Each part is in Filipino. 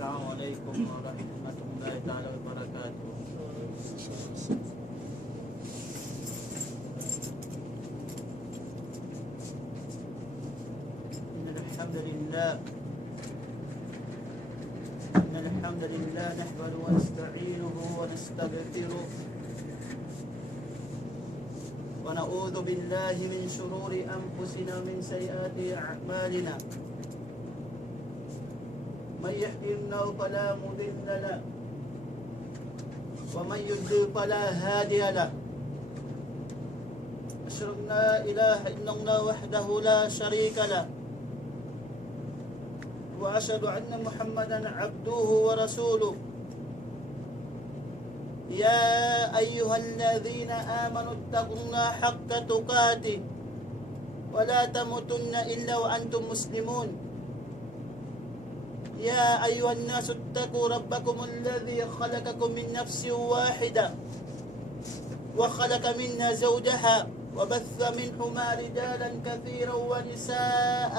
السلام عليكم ورحمة الله تعالى وبركاته. إن الحمد لله نحمده ونستعينه ونستغفره ونعوذ بالله من شرور أنفسنا ومن سيئات أعمالنا. من يهده الله فلا مضل له ومن يضلل فلا هادي له. أشهد أن لا إله إلا الله وحده لا شريك له وأشهد أن محمدا عبده ورسوله. يا أيها الذين آمنوا اتقوا الله حق تقاته ولا تموتن إلا وأنتم مسلمون. يا أيها الناس اتقوا ربكم الذي خلقكم من نفس واحدة وخلق منها زوجها وبث منهما رجالا كثيرا ونساء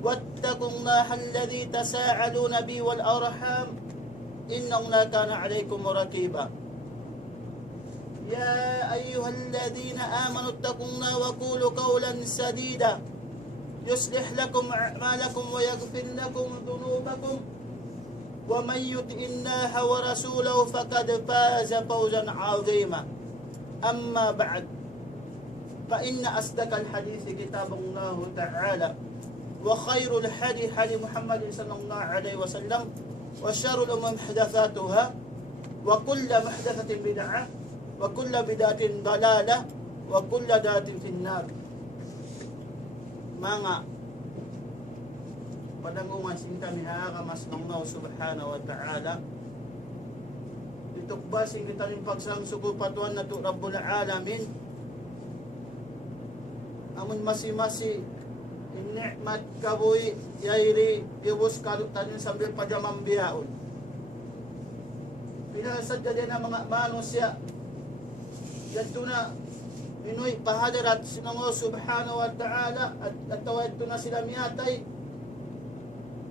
واتقوا الله الذي تساءلون به والأرحام إن الله كان عليكم رقيبا. يا أيها الذين آمنوا اتقوا الله وقولوا قولا سديدا يصلح لكم أعمالكم ويغفر لكم ذنوبكم ومن يطع الله ورسوله فقد فاز فوزا عظيما. أما بعد فإن أصدق الحديث كتاب الله تعالى وخير الهدي هدي محمد صلى الله عليه وسلم وشر الأمور محدثاتها وكل محدثة بدعة وكل بدعة ضلالة وكل ضلالة في النار. Mga padangungan sin kami hakamas ng Allah subhanahu wa ta'ala. Itukbasin kita ng pagsamsugo patuan na ito Rabbul Alamin. Amun masi-masi ni'mat kabuhi yairi iwus kalutan sambil pajamang biyaon. Pinasadya din ang mga manusia. Yato na inuy pahadarat sinango subhanahu wa ta'ala at tawad to na sila miyatay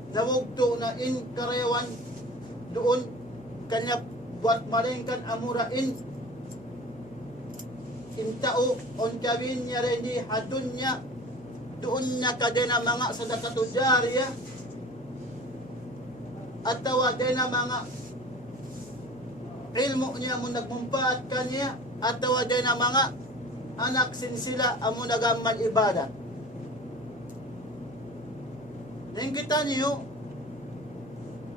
nawugto na in karewan doon kanya buat malingkan amurain intao on kawin niya rin di hatun niya doon niya kadena mga sadakatu jariya at tawad din na mga ilmu niya mo nagmumpaat kanya at tawad din na mga anak sin sila amo nagamal ibadah. Dan kita niyo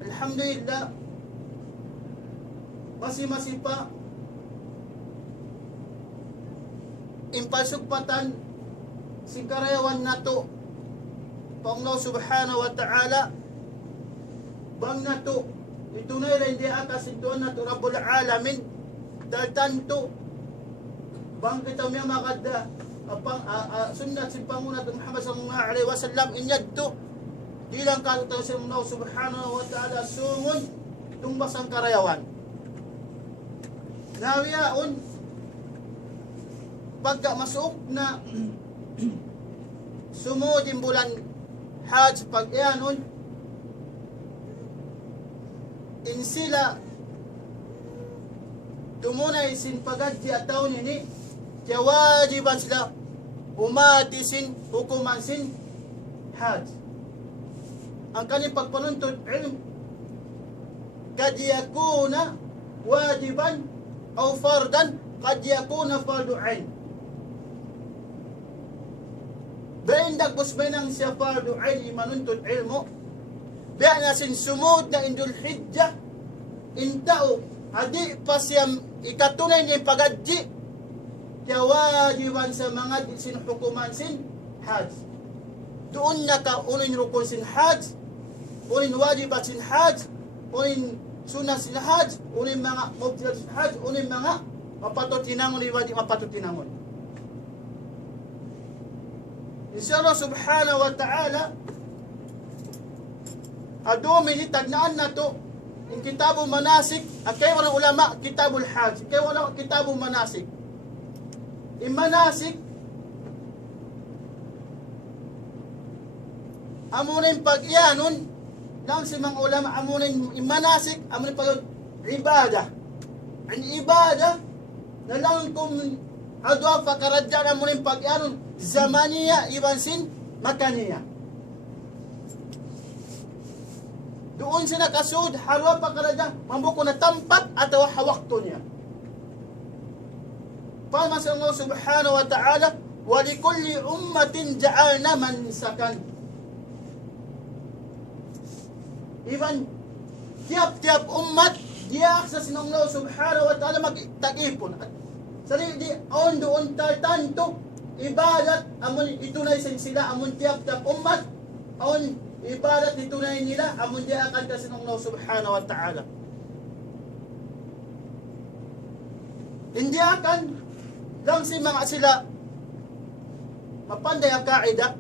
alhamdulillah masih pa impasugpatan si karayawan nato Allah subhanahu wa ta'ala bang nato itunay rin di atas ito nato Rabbul Alamin dahil tanto bang kita miya makada apang sunnat si Pangunat Muhammad sallallahu alaihi wasallam inyadto di lang kalutaw si Allah subhanahu wa ta'ala sungon tumbas ang karayawan nawiyaon pagka masuok na sumudin bulan Hajj pag iyanon insila tumunay sin pagadji ataw nini kaya wajiban sila umatisin hukuman sin Hajj. Ang kanyang pagpanuntut ilm kad yakuna wajiban o fardan kad yakuna fardu ain. Baindak busbay nang siya fardu ain imanuntut ilmo biya na sin sumud na indul hijjah intao adi pa siyang ikatunay niya pagadji kaya wajiban sa mga sin hukuman sin Hajj. Doon na ka unin rukun sin Hajj, unin wajibat sin Hajj, unin sunnah sin Hajj, unin mga mubtilat sin Hajj, unin mga mapatutinangon, wajib mapatutinangon. Inshallah subhanahu wa ta'ala adumi tagnaan na to in kitabul manasik at kay walang ulama kitabul Hajj, kay walang kitabul manasik. Imanasik amunin pag iyanon lang si mga ulama amunin manasik, amunin pa yun, ibadah. Ang ibadah, na lang kung adwa pakaradyan amunin pag-anon, zamaniya, ibansin, makaniya. Doon siya nakasud, harwa pakaradyan, mambuko na tampat at hawakto niya. Pama sa Allah subhanahu wa ta'ala, وَلِكُلِّ أُمَّةٍ جَعَلْنَا مَنْسَكًا. Even, tiap-tiap umat, diyak sa sinong Allah subhanahu wa ta'ala magtag-ipon. Sarili, on doon tanto, ibadat, amon itunay sila, amon tiap-tiap umat, on ibadat itunay nila, amon diakan ka sinong Allah subhanahu wa ta'ala. Hindi akan, lang si mga sila, mapanday ang kaida,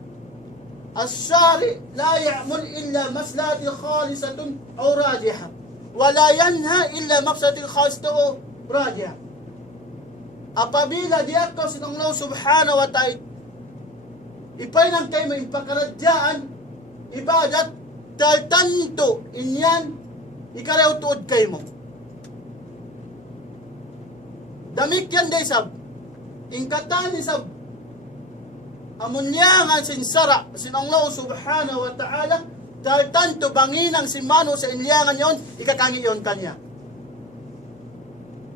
الشارع لا يعمل إلا مصلحة خالصة أو راجحة ولا ينهى إلا مفسدة خالصة أو راجحة. Apabila diyak ko sinong Allah subhanahu wa ta'ala ipainang kayo may pagkaradyaan ibadat dahil tanto inyan ikarew tuod kayo mo. Damik yan day sab ingkatan ni sab amunyangan sinsara sinong Allah subhanahu wa ta'ala dahil tanto banginang simano sa inliangan yon ikakangi yon kanya.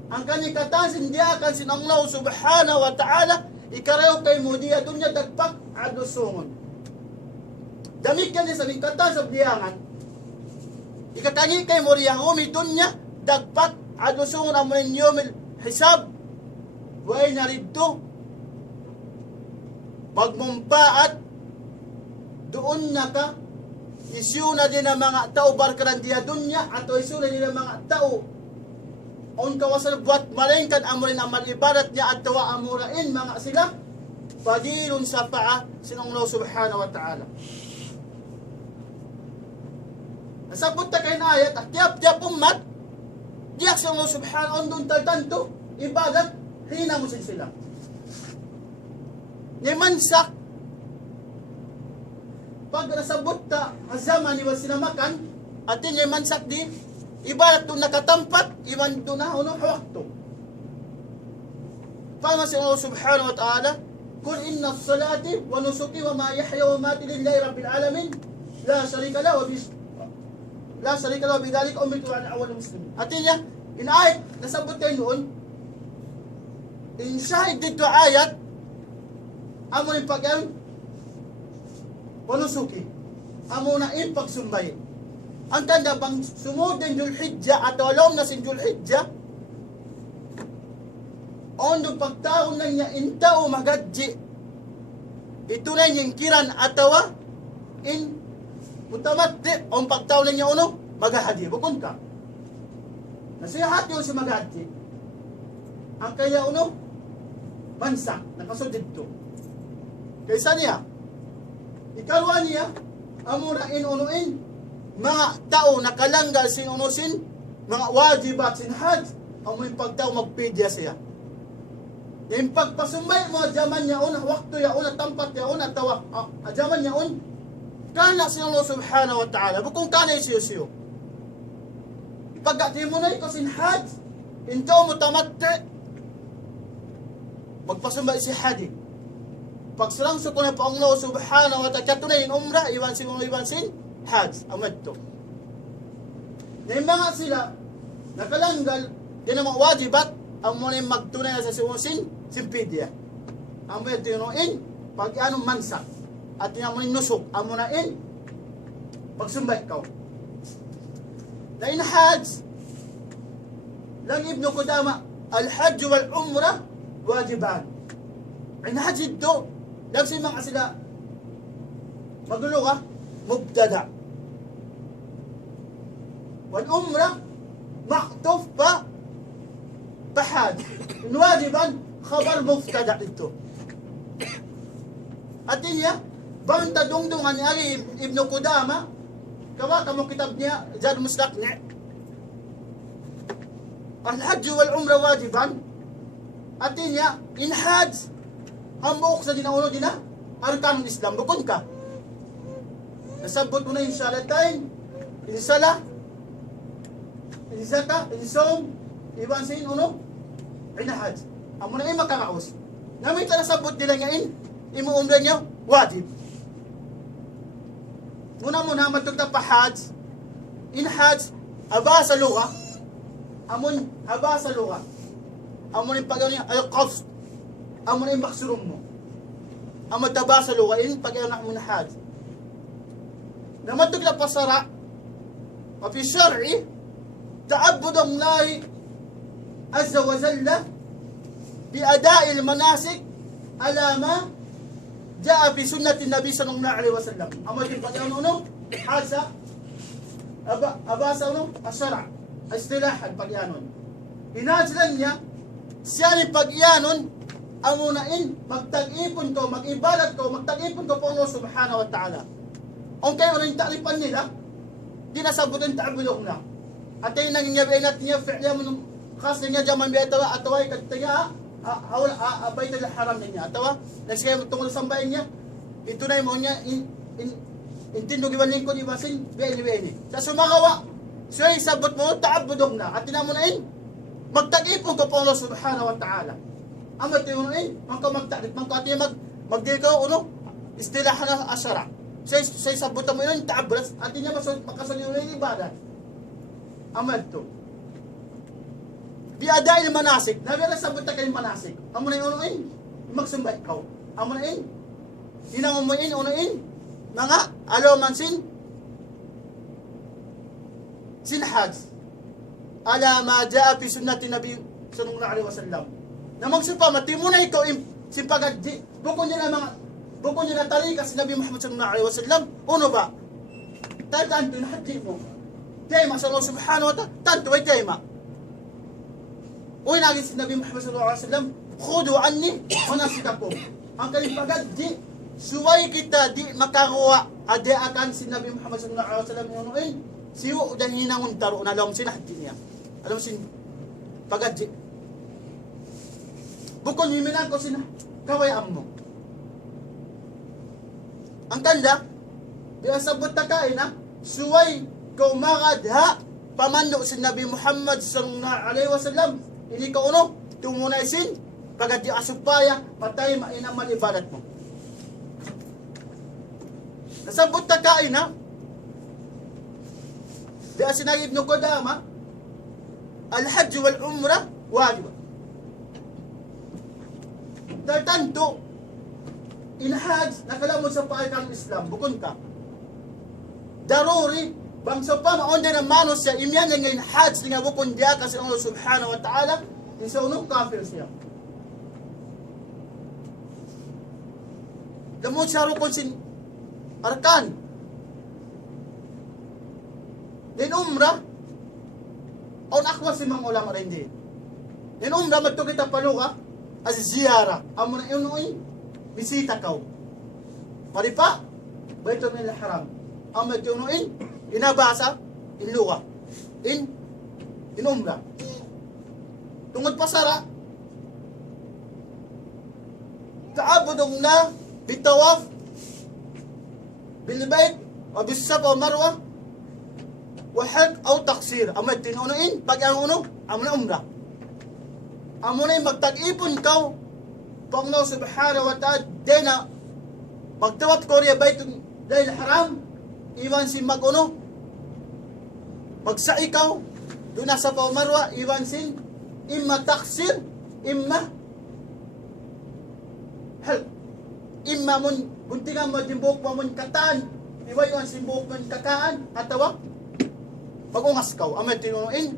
Ang kanikatan sindiakan sinong Allah subhanahu wa ta'ala ikarew kay mudiya dunya dagpak adusungon. Damik yan sa ingkatan sa biyangan ikakangi kay muriyang umi dunya dagpak adusungon amunin yomil hisab way naridto magmumpaat doon na ka isyu na din ang mga tao barkaran diya dunya at isyu na din ang mga tao on kawasan buat malengkan amurin amal ibadat niya at tawa amurain mga sila padilon sa paa sinong Allah subhanahu wa ta'ala. Nasabot na kayo na ayat at tiap-tiap umat diyak sinong Allah subhanahu on doon tanto ibadat hina mo sila nimansak pag nasabot ta zaman iwan sinamakan at nimansak di ibarat doon nakatampat iwan doon na unong hawakto. Pama si Allah subhanahu wa ta'ala kul inna salati wa nusuki wa ma yahya wa mati lillahi rabbil alamin la sharika lahu bidhalika umirtu wa ana awwalul muslimin. At niya inayat nasabot kayo noon inshahid dito ayat amo ni pagyan wanusuki amo na in pagsumbay ang tanda bang sumud ng Dhul-Hijjah at walom na sin Dhul-Hijjah on do pagtaon na niya intao magadji ito na niyang kiran atawa in utamati on pagtaon na niya uno magahadi bukon ka nasihat yun si magadji ang kaya uno bansa nakasod dito kaysa niya, ikalwa niya, amuna inunuin, mga tao nakalanggal sinunusin, mga wajibat sinhad, amunin pagtao magpidya siya. Yung pagpasumbay mo, jaman niya un, wakto ya un, tampat ya un, at tawa, jaman niya un, kana sinulong subhanahu wa ta'ala, bukong kana siyo-siyo. Ipagkati mo na ikaw sinhad, intaw mo tamate, magpasumbay si hadi. Pagsilang ko na pa Allah subhanahu wa ta'ala tunay in umrah iwan sin hajj amad to. Na mga sila nakalanggal din ang mga wajibat ang muna magtunay na sa sinusin simpidya. Ang mga tinuin pag anong mansak at yung mga nusok ang muna in pagsumbay ka. Na in hajj lang Ibn Qudama al-hajj wal-umrah wajiban. In hajj ito nagsi mga sila magulo ka mubtada wal umrah maktuf pa bahad wajiban khabar mubtada ito at niya banta dungdungan ni Ali Ibn Qudama kawa kamo kitab niya Zad Mustaqni al hajj wal umrah wajiban at niya in hajj hambok sa dinauno dina arkanul Islam bukod ka nasabot mo na yung syahadatain in sala, in zaka, in som, iban sin uno, inahad. Amo na makakaos. Namit na sabot nila ngayon, imuumra niya, wajib. Muna matug na pahaj, in haj, aba sa luha, amon aba sa luha, amon yung pag-ano niya, al-qafs, amon yung baksurum mo, amon taba sa luha, in pag-ano na amon haj. Na matug na pasara, وفي الشرع تعبد الله عز وجل بأداء المناسك على ما جاء في سنة النبي صلى الله عليه وسلم. أما يقول أنه حاسة أباسة الشرع اصطلاحا pagyanon. Hinajlan niya siya ni pagyanon amunain magtag-ipon ko, mag-ibadat ko, magtag-ipon ko po Allah subhanahu wa ta'ala. Ang kayo rin talipan nila di nasabutin ta'abulong na. At ay nangyayabay natin niya fi'liya mo nung khas niya jaman biya atawa ataway kataya bayt al-haram niya atawa nagsaya tungkol sa bayan niya ito na mo niya intindi giban lingkod ibasin beni sa sumagawa so ay sabot mo ta'abulong na at tinamo na magtag-ipon ko po Allah subhanahu wa ta'ala amat yung mangka magtagip mangka ati magdikaw uno istilahan na asyara say sabot mo yun ta'abras at niya makasunyo na yung ibadat amal to biadai manasik nabira sabot kay manasik amo na yung magsumbay ikaw amo na hinangumain unain mga alomansin sinhaj ala ma jaa fi sunnati nabi sallallahu alaihi wasallam namang supa matimo na ikaw simpagadi bukod niya na mga bukod niya na talikas Nabi Muhammad sallallahu alaihi wasallam uno ba tanto na hadji mo tema sa Allah subhanahu wa ta'ala tanto ay tema uy naging si Nabi Muhammad sallallahu alaihi wasallam khudu anni manasikakum ang kalipagadi suway kita di makakuha ade akan si Nabi Muhammad sallallahu alaihi wasallam unoin siyo dan hinangon taro na alam sinahdi niya alam sin pagadi bukod ni minan ko sina kaway ammo ang tanda biya sabot ta kain suway ko magadha pamando si Nabi Muhammad sallallahu alaihi wasallam ini ka uno tumunay sin pagadi asupaya patay mainaman ibadat mo nasabot ta kain biya sinag Ibn Qudama al-hajj wal umrah wajib tanto inhaj nakalamon sa paikang Islam bukon ka daruri bang sa pa maonde na manos siya imyan nga inhaj nga bukon dia kasi Allah subhanahu wa ta'ala isa unong kafir siya damot siya rukon sin arkan din umrah on akwa si mga ulama rin din din umrah magto kita paluka as ziyara amo na yun bisita kaw. Paripa, Baitul Minal Haram. Ang magtunuin, inabasa, inluwa, inumra. Tungod pasara, ta'abudong na bitawaf, bilbayt, o bisapa o marwa, wahag o taksir. Ang magtunuin, pag ang uno, ang umra. Ang muna magtag-ipon kaw, Panginoon subhanahu wa ta'ala dena magtawat ko riya baytun dahil haram iwan sin maguno magsa ikaw doon sa paumarwa iwan sin imma taksir imma hal imma mun buntingan mo dimbok mo mun kataan iwan sin buhok mun kakaan atawa pagungas kaw amet tinuin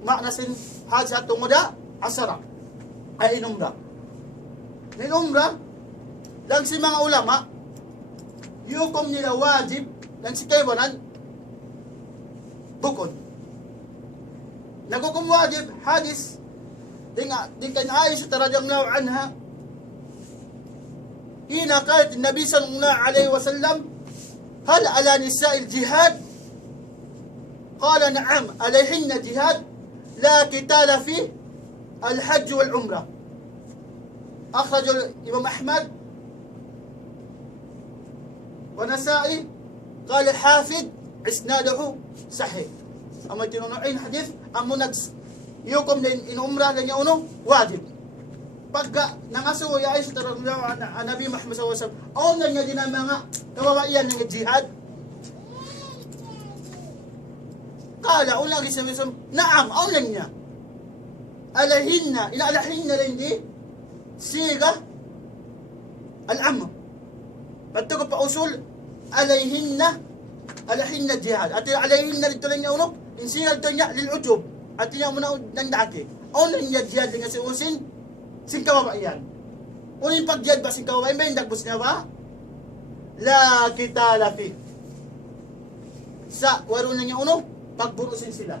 makna sin hajat tumuda asara ay inumra. Inumra, lang si mga ulama, yukom nila wajib, lang si kaywanan, bukod. Nagukom wajib, hadis, din kan Aisha radhiyallahu anha, hina qalat Nabi sallallahu alaihi wasallam, hal ala nisa'il jihad? Qala na'am, alayhinna jihad, la kitala fi الحج والعمرة أخرج الإمام أحمد ونسائي قال الحافظ إسناده صحيح. أما tinunuin hadith amo yukom din in umrah niya uno wajib. Pagka nangaso ya ay sa Nabi Muhammad sallallahu alaihi wasallam, on niya din ang mga kawawaiyan ng jihad. Kala ulang gisabi naam, on niya. Alahinna, ila alahinna rin di siga al-amr. Bato ko pa usul alayhinna alahinna jihad. At alayhinna dito lang niya uno, insigal to niya lil-ujub. At niya muna ng daki. On niya jihad nga si usin sing kababaihan. Unin pag-jihad ba sing kababaihan ba yung dagbos niya ba? La kita lafi. Sa waro na niya uno, pagburusin sila.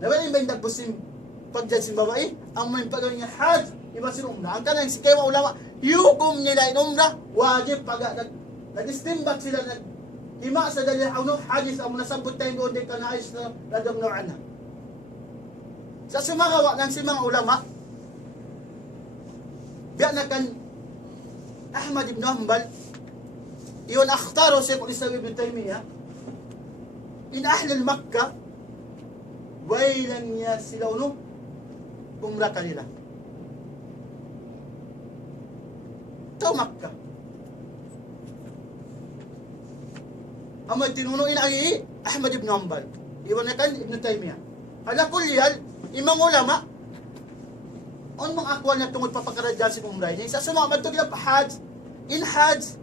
Nabalin ba yung dagbos yung pag-jihad sing babae? Ang may pagawin niya hajj, iba si umrah. Ang kanang si kaya ulama, yukum nila in umrah, wajib pag nag-istimbat sila, hima sa dalil ano hadis ang nasabot tayo doon din ka naayos na nadamnaan na. Sa sumagawa ng si mga ulama, biya na kan Ahmad ibn Hanbal, iyon akhtaro Shaykh al-Islam ibn Taymiyyah, in ahlil Makkah, wailan niya sila uno, umrah kanila. Ito Makkah. Amay tinunuin ang Ahmad ibn Hanbal. Iwan na kan Ibn Taymiyyah. Ala kulyal, imang ulama, on mga akwal na tungod papakaradyan si umray niya. Isa sumamad ito kila hajj, in hajj,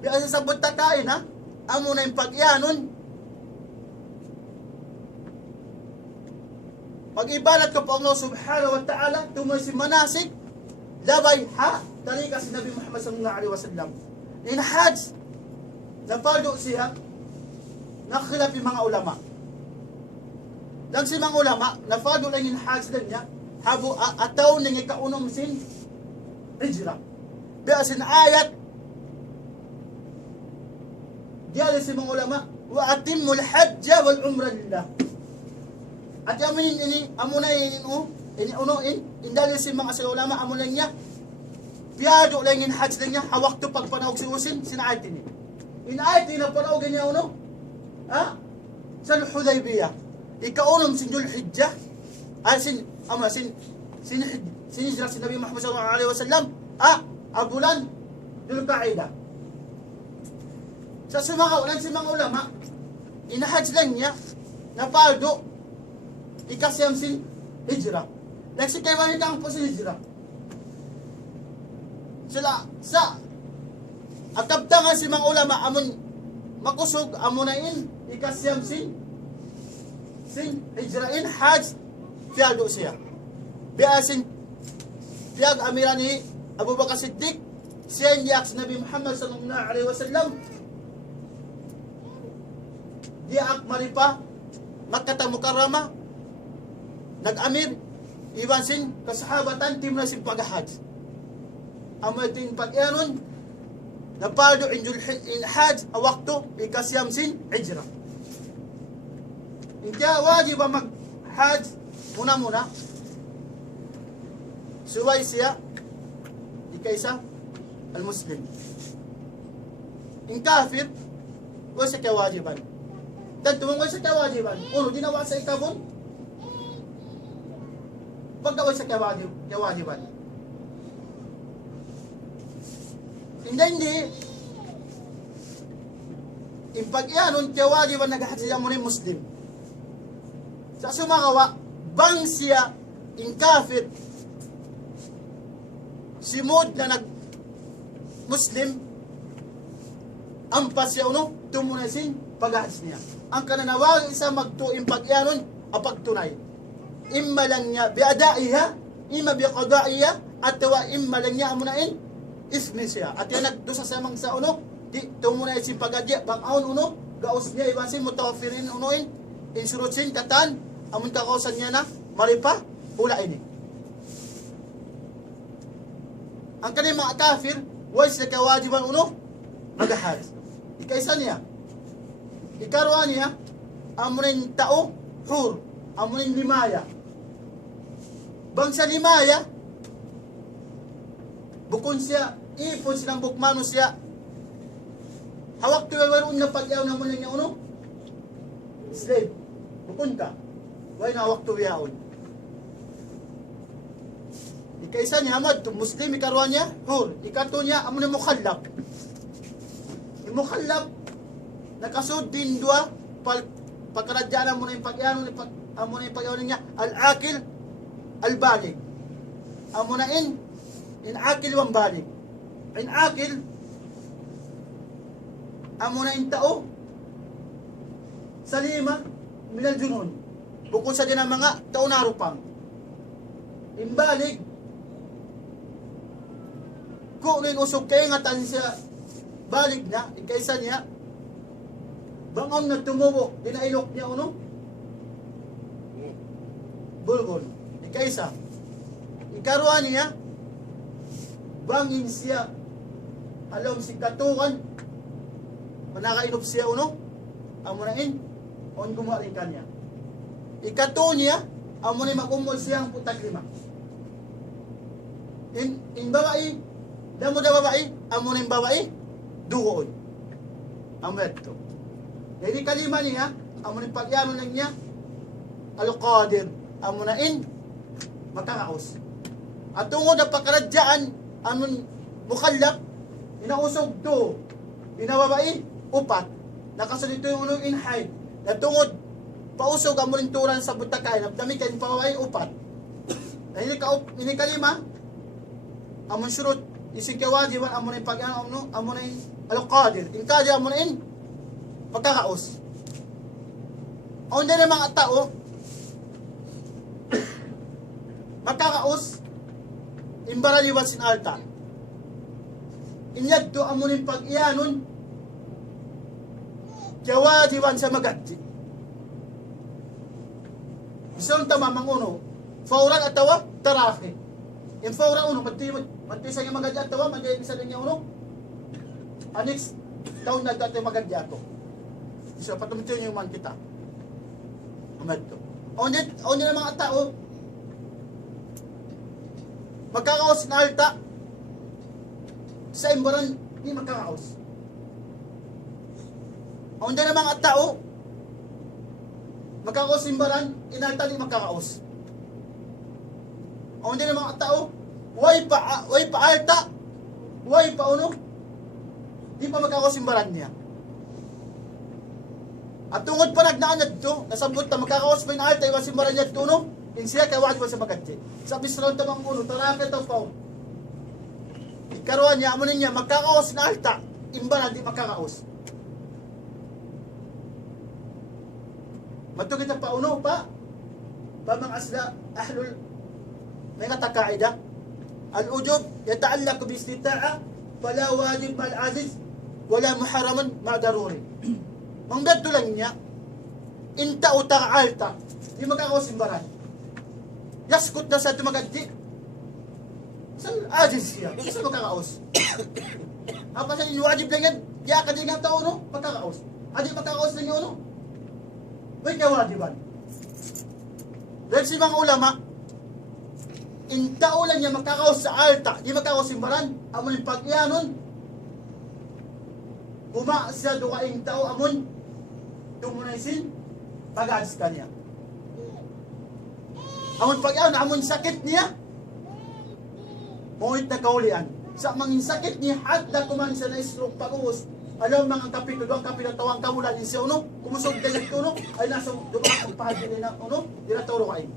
di asa sa bunta kain ha, amo na yung pag-ianon. Mag-ibalat ka pa Allah subhanahu wa ta'ala, tumoy si manasik, labay ha, tarika si Nabi Muhammad sallallahu alaihi wasallam. In hajj, napaldo siya, nakhilap yung mga ulama. Dan si mga ulama, napaldo lang yung hajj lang niya, habo ataw na nga kaunom sin hijra. Biya sin ayat, diyan si mga ulama, wa atimul hajja wal umrah lillah. At yamin ini, amo na indali si mga sila ulama, amo lang niya, biyado lang yung hajj lang niya, hawak to pagpanahog si usin, sinayat ini. Inayat din na panahog niya uno, ha? Sa Hudaybiyah, ikaunom sin Dhul Hijjah, ay sin hijrah si Nabi Muhammad sallallahu alaihi wasallam, abulan Dhul Qa'ida. Sa sumakaw si mga ulama, inahajj lang niya, napaldo, ikasyam sin hijrah. Nagsikaywan niya ang po sin hijrah. Sila, at tabtangan si mga ulama, amon makusog, amunain, ikasyam sin hijrain, hajj, fiyado siya. Biasin, fiyag amiran ni Abu Bakar Siddiq, siya niyak si Nabi Muhammad sallallahu alaihi wasallam, diak maripa, Makkah Mukarramah, nag-amir, iwan sin kasahabatan, tim na sin pag-hajj. Amating pag-ianon, napaldo in hajj, awakto, ikasyam sin hijrah. Hindi wajib ba mag-hajj, muna-muna, suway siya, ikaysa, al-Muslim. In kafir, wala siya kawajiban. Dan tumungkol sa kawajiban, uno, ginawa sa ikabon, pagkawal sa kawajiban. Hindi, in pag-ianon, kawajiban nag-hajjiyan mo ni Muslim. Sa sumakawa, bang siya, in kafir, simod na nag-Muslim, ampas siya uno, tumunasin, pag-hajj niya. Ang kananawag isa magtuin pag-ianon, apagtunay. Imma lang niya biadaiha, imma biqadaiha, at imma lang niya amunain, ismi siya. At yan nagdusa sa mga sa uno, di tumunay sin pagadya, bang-aon uno, gaos niya, iwansin, mutawafirin unoin, insurutsin, katan, amun kakausan niya na, maripa, hula ini. Ang kanil mga kafir, wais na kawajiban uno, magahad. Ikaisa niya, ikarwa niya, amunin tao, hur, amunin limaya. Bang sa limaya, bukon siya, ipon silang bukmano siya, Hawak to waron na pagyaw na mo lang niya uno. Slave. Bukon ka. Way na hawak to yaon. Ikaisa niya amad to Muslim ikarwa niya. Hur, ikato niya amo na mukhallab. Mukhallab nakasud din dua pagkaradyanan mo na yung pag-iano amo na yung pag-iano niya al-akil al-balig. Amo na in akil wang balig. In akil amo na in tao salima minal junun. Bukod sa din ang mga tao narupang. Imbalig kung usog kayo nga tan siya balig na, ikaysa niya bangon na tumubo, dinailok niya uno bulbul, ikaysa ikaruan niya bangin siya alam si katukan manakainop siya uno amo na in on gumaling kanya ikato niya amo na makumol siyang putag lima in babae damo da babae amo na yung babae duhoon amo ito jadi kalima niya amo na yung pagyano lang niya al-qadir amo na in makakaos at tungod na pagkaradyaan amon mukallab inausog to inababae upat nakasunod ito yung unong inhide na tungod pausog amo rin turan sa butakay nabdami kayo pababae upat na ini kalima amon surut isig kawajiban amo na yung pag-ano amo na yung al-qadir inkaji amo na in pagkakaos onda na mga tao magkakaos imbaraliwan sin alta inyad to amo na yung pag-ianon kawajiban sa magadji isang tamamang uno fauran atawa taraki in faura uno mati sa yung magadji atawa mati isa din niya uno anix taon na dati magadji ato isa patumitiyo yung man kita amad to on na mga tao magkakaos na alta sa imbaran ni magkakaos on na mga tao magkakaos imbaran inalta ni magkakaos on na mga tao way pa alta way pa uno di pa magkakaos imbaran niya at tungod pa nagnaan to nasabot na magkakaos pa yung alta iwas imbaran niya to no in siya kawad mo sa magadji sa bisron tamang uno tarake to pa ikaruan niya amo niya magkakaos na alta imbaran di magkakaos matugit na pauno pa pamang asla ahlul may katakaida al-ujub yata'allaq bi istita'a fala wajib mal aziz wala muharaman ma daruri manggadto lang niya inta uta alta di magkakaos imbaran yaskut na sa tumagaddi sa aziz siya sa magkakaos apa sa inyo wajib lang yan ya ka din nga tao no magkakaos adi magkakaos lang yun no may kawajiban dahil si mga ulama intao lang niya magkakaos sa alta di magkakaos imbaran amon yung pag-ianon guma siya dukaing tao amon tumunaysin pag-ads ka niya amon pag-ianon amon sakit niya muhit na kaulian sa mangin sakit niya hadda kuman siya na stroke pag-uos alam mga kapito doang kapito tawang kamulan siya uno kumusog din ito uno ay nasa dumaan ang pahagi na uno dinaturo kain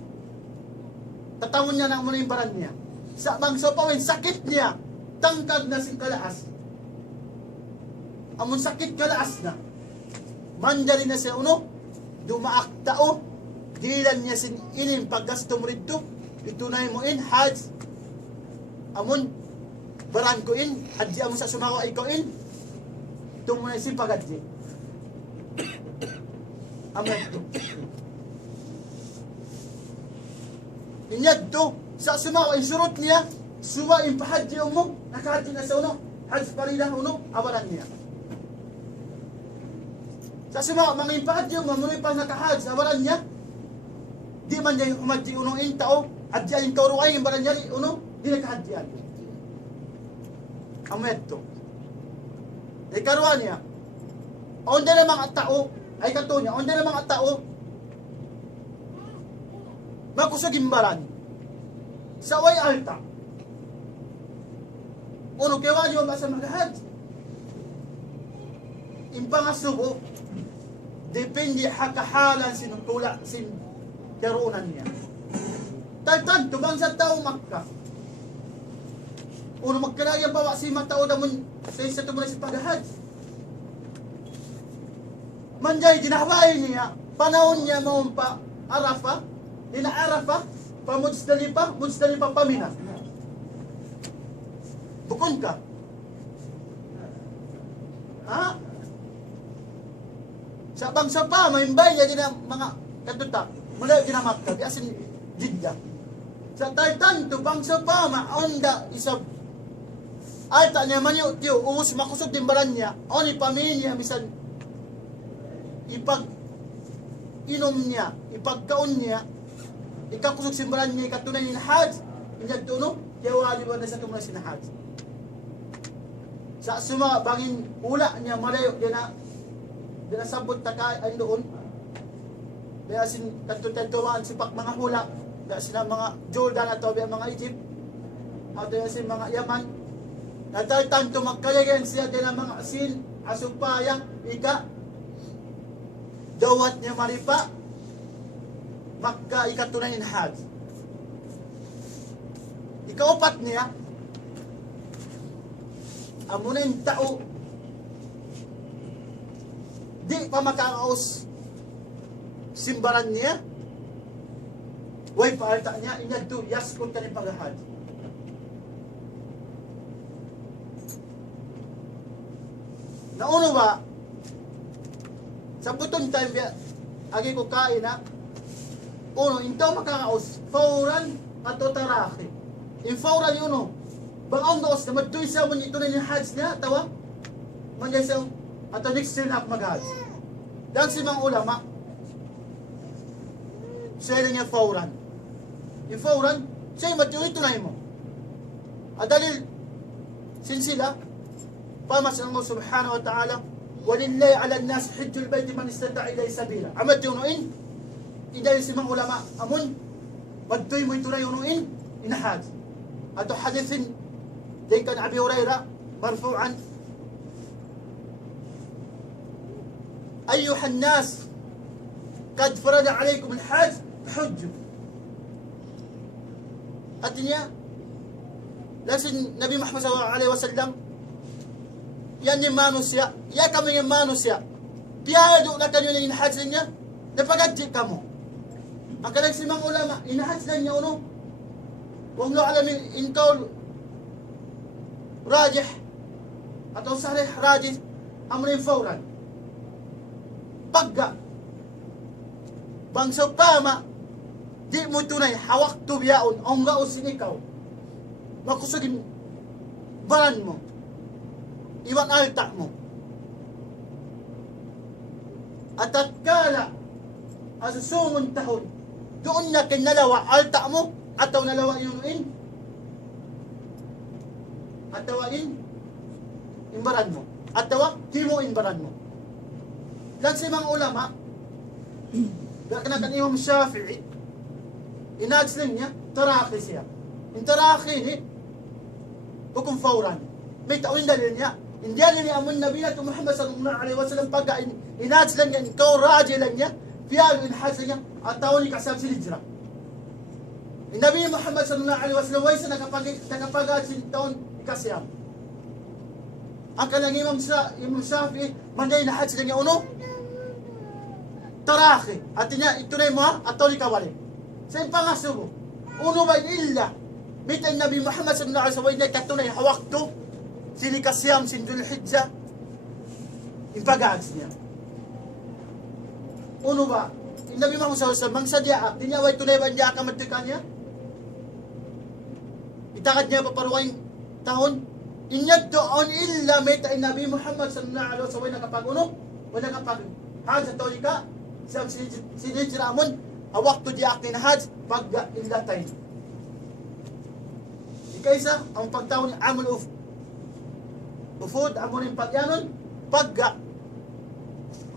tatawon niya na muna yung baran niya sa mga sopawin sakit niya tangkag na singkalaas amon sakit kalaas na mandali na siya uno dumaak tao dilan niya sin inin paggastom rito itunay mo in hajj amon baran ko in hadji amon sa sumako ay ko in tumunay si pagadji amen to inyad to sa sumako ay surut niya suwa in pahadji mo nakahadji na sa uno hajj parilah uno awalan niya sa sumako mga impahadji mo muna pa nakahadj awalan niya di man niya yung umadji uno in tao hadji ay yung kauruay yung baran niya uno di nakahadji yan amen to ikaruan niya Onda na mga tao, ay katunya, onda na mga tao, makusagimbaran, sa way alta. Uno, kaya nyo ba sa magahad? Impangasubo, depende hakahalan sinutula, karunan niya. Taltan, tubang sa tao makka. Uno, magkanayang bawa si matao damon sa isa tumulay si pagahad. Manjay, ginahaway niya, panahon niya maumpa, Arafa, ina Arafa, mudsdali pa pamina. Bukon ka. Ha? Sa bangsa pa, may imbay niya din ang mga katuta. Mula ginamak ka, asin jidya. Sa tartan, to bangsa pa, maonda, isab. Alta niya man yung tiyo, uus makusog din baran niya, o ni pamilya, misan, inom niya, ipagkaon niya, ikakusog simbaran niya, ikatunay ni Hajj, inyag tuno, kaya wali ba na sa tumunay si Hajj. Sa suma, bangin ula niya, malayo, yan na sabot takay, ay doon, kaya sin, katutuan, sipak mga hula, kaya sila mga Jordan at mga Egypt, at kaya sin mga Yaman, nataltan to magkalagan siya din ang mga asin, asupaya, ika, dawat niya maripa, makka ikatunayin Hajj. Ikaupat niya, amunin tao, di pa makakaos simbaran niya, way paalta niya, inyadto, yaskot ka ni pag-Hajj. Nauno ba, sa butong time, agi ko kain na, uno, intaw makakaos, fauran at taraki. In fauran yun, no, bangaw gaos na magtuloy siya mo ito na yung Hajj niya, tawa, manjay siya, at next year na mag-Hajj. Dahil si mga ulama, siya na niya fauran. In fauran, siya yung magtuloy ito na mo. At dahil, sinsila, pamas ng Allah subhanahu wa ta'ala, walillahi ala nas hijjul bayti man istata ilay sabila. Amad yunuin, idahil si mga ulama, amun, madtoy mo ito na yunuin, inahad. Ato hadithin, din kan Abi Hurairah, marfu'an, ayyuhan nas, kad farada alaykum al-hajj, hujju. At niya, lasin Nabi Muhammad sallallahu alaihi wasallam, yan yung manusia, ya kami yung manusia. Piyado na kanyo na inahadz niya, napagadji ka mo. Ang kalagsimang ulama, inahadz na niya uno. Huwag lo alamin, inkaw, rajih, atau sarih rajih, amrin fauran. Pagga, bangsa pama, di mo tunay, hawak tubiyaon, ang gausin ikaw. Makusagin, baran mo. Iwan alta mo. At tatkala asusumon tahon, doon na kinalawa alta mo, ataw nalawa yunuin, atawain imbaran mo, atawa himo imbaran mo. Lang si mga ulama, kanakan Imam Shafi'i, inagsling niya, taraki siya. Yung taraki ni, hukum fauran. May taon dalil niya. Hindi niya amun Nabi na Muhammad sallallahu alaihi wasallam pagka inats lang niya, ikaw raji lang niya, piyalo inhas lang niya, at taon ni kasab si Hijra. Nabi Muhammad sallallahu alaihi wasallam way sa nakapagat si taon ikasyam. Ang kalang Imam Shafi'i, manday na hajj lang niya, uno, taraki, at niya, ito na mo ha, at taon ikawali. Sa pangasubo, uno ba illa, mitay Nabi Muhammad sallallahu alaihi wasallam, way na katunay, hawak to, sini kasyam sin Dhul Hijjah, impagags niya. Uno ba, Nabi Muhammad sallallahu alaihi wasallam, mangsadya, di niya way tunay ba niya kamatika niya? Itakad niya paparuwing tahon, inyad doon illa may tayo Nabi Muhammad sallallahu alaihi wasallam, nakapag-uno, o nakapag hajj at tawika, siyang sinijira amon, awak to di akin hajj, pagga illa tayo. Ikaysa, ang pagtawon ni Amul Ufud, amo rin pagyanon, pagga,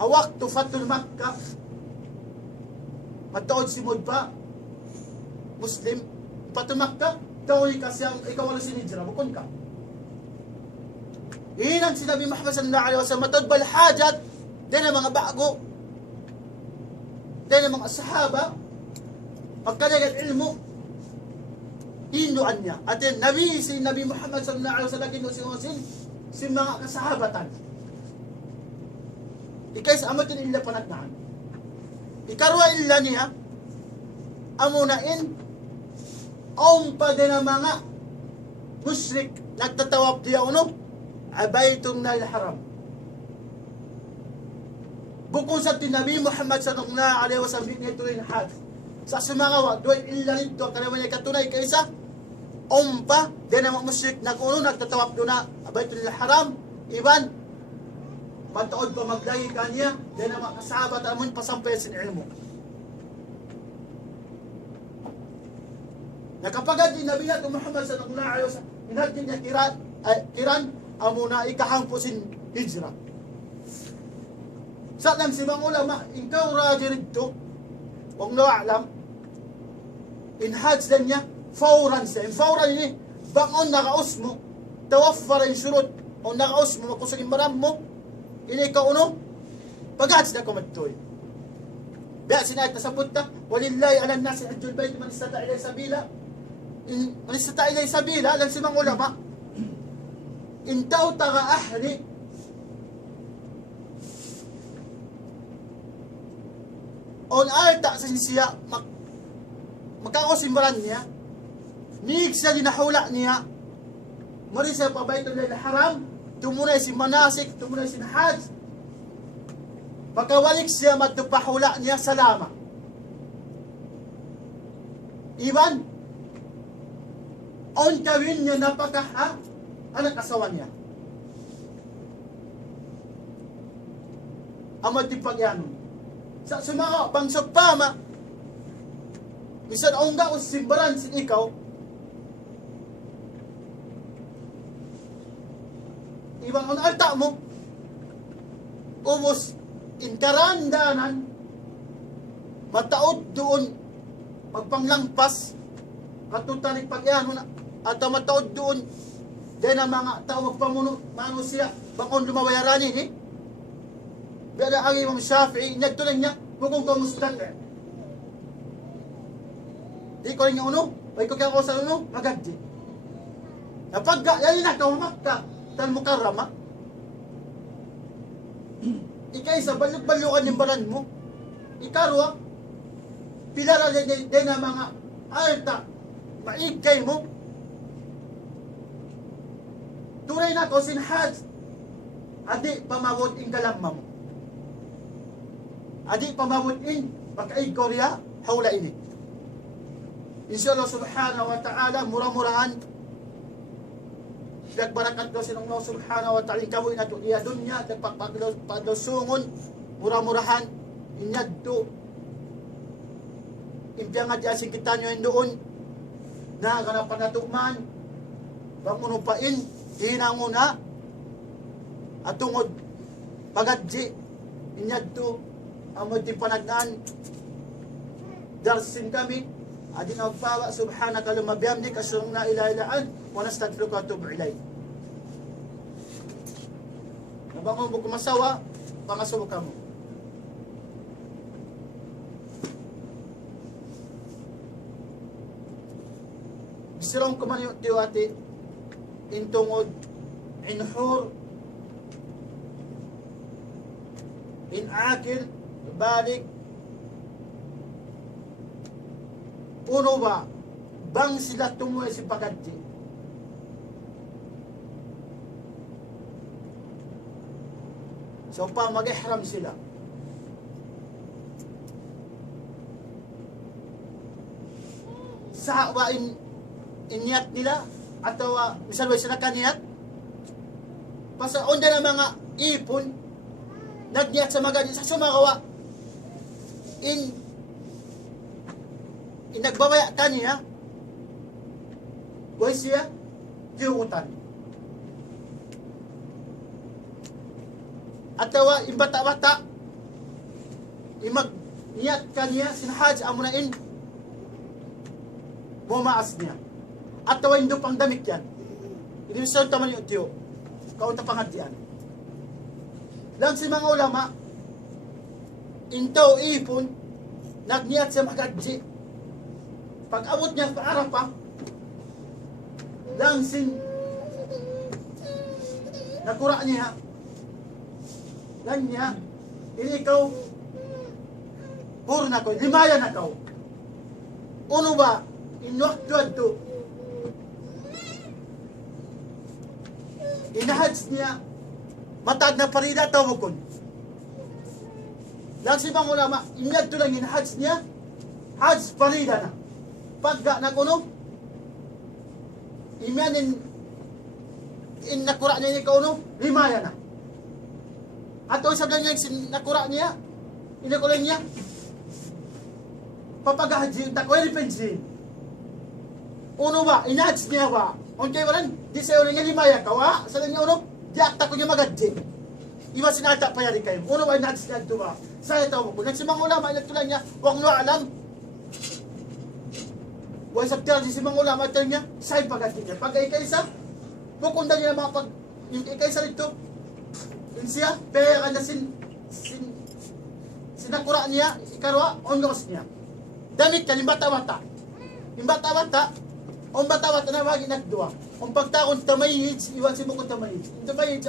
awak to fatul Makkah, mataod si Mudba, Muslim, fatul Makkah, taoy kasi ang ikaw wala sinidra, bukon ka. Iyan ang sinabi Muhammad sallallahu alaihi wasallam, mataod bal hajat, din ang mga bago, din ang mga sahaba, magkalagat ilmo, inuan niya. At then, si Nabi Muhammad sallallahu alaihi wasallam kinusin si mga kasahabatan. Ikay sa amatin illa panagnahan. Ikarwa illa niya, amunain, pa din ang mga musyrik, nagtatawab diya abaytong na haram. Bukod sa Nabi Muhammad sallallahu alaihi wasallam, ito rin hajj. Sa sumangawa, doon illa nito, kanaman niya katunay kaysa, pa din ang mga musyrik, nagtatawab doon na abaytong na haram, iban, mataod pa maglagi kanya, din ang mga kasahabat amon pasampay sin ilmo. Nakapagad din Nabi natin Muhammad sallallahu alaihi wasallam, hinagin niya kiran, amuna ikahampusin hijra. Sa lang si mga ulama, ikaw raji rito, huwag na alam, inhaj din niya, fauran siya. Fauran niya, bangon nakaus mo, tawaffar yung surut, o nakaus mo, makusagin maram mo, ini ka pagats na kumadtoy. Biya sinayat na sa punta, walillahi ala nasi hajjul bayt man istata ilay sabila. Man istata ilay sabila, lang si mga ulama, intaw taga ahli, on alta sa siya, magkakasimbaran niya, niig siya dinahula niya, mari siya pabaytol na haram, tumunay si manasik, tumunay si hajj. Pagkawalik siya matupahula niya salama. Iban, on kawin niya napakaha, anak asawa niya. Amad di pagyanon. Sa sumaka, bang sapama, bisan ang nga simbaran sin ikaw, ibang ang alta mo, umos, inkarandanan, mataod doon, magpanglangpas, katutalik pag-iano na, at mataod doon, dahil ang mga tao magpamuno, mano siya, bangon lumawayaran eh, Bala ang Imam Shafi'i, nagtulang niya, kung kamustan eh. Di ko rin yung ay ko kaya ko sa magagdi. Napagka, yan na, kawamak ka, tan mukarrama. Ikay sa balok-balukan yung balan mo, ikarwa, pilara din na mga alta, maigkay mo. Tunay na ko sinhaj, adi pamawod in kalamma mo. Adi pamawod in, pagkaig Korea, hawla ini. Inshallah subhanahu wa ta'ala, murah-murahan, nagbarakat daw sinong Allah subhanahu wa ta'ala, ikaw na ito, iya dunya, nagpagpadosungon, murah-murahan, inyadto, impiang nga di asing kita nyo yun doon, na kanapan na tukman, bangunupain, hinanguna, at tungod, pagadji, inyadto, amod di panagnan, darsin kami, adin magpawa, subhanaka lumabiyamdik, asyong na ilailaan, wa nastagfiruka wa tubu ilay. Nabangon mo kumasawa, pangasubo ka mo. Bisirong kumanyo tiwati, intungod, inhur, inakil, balik, uno ba, bang sila tumuhay si pagadji? So pa mag-ihram sila. Sa wa inyat nila atau misal wa sila kaniyat pasa onda na mga ipon nagniyat sa magadji sa sumagawa nagbabaya kaniya buhay siya kiutan atawa imbata-bata niyat ka niya sinahaj amunain bumaas niya at tawain do pang damit yan hindi sa taman yung tiyo kaunta pangadian lang si mga ulama intaw ipon nagniyat siya magadji pag abot niya pa Arafah lang sin nakura niya lang niya ini ikaw puro na ko, limaya na ko. Uno ba, inwaktuad inahadz niya, matad na parida tawag lang si mga ulama, inyad to lang inahadz niya, hadz parida na. Pagka nakuno, imyanin, nakura niya ikaw no, limaya na. At o sabi niya, nakura niya, inakulan niya, papagahaji yung takwari pensin. Uno ba, inahadz niya ba? Untay waran, di sa'yo nga limaya ka, wa? Sa lang niya uno, di akta ko niya magadji. Iba sinata pa yari kayo. Uno ba, inahadz niya ito ba? Saya tao mo. Nagsimang ulama, inatulan niya, huwag nyo alam. Huwag sabtira, di simang ulama, ito niya, sa'yo pagadji niya. Pag ikaysa, pukundan niya mga pag, yung ikaysa rito, yun siya, pera na sinakura niya, ikarwa, onlos niya. Damit ka, yung bata-bata. Yung bata-bata, ang bata-bata na wagi nagdua. Ang pagtakon tamayid, iwan si mo kung tamayid. Yung tamayid,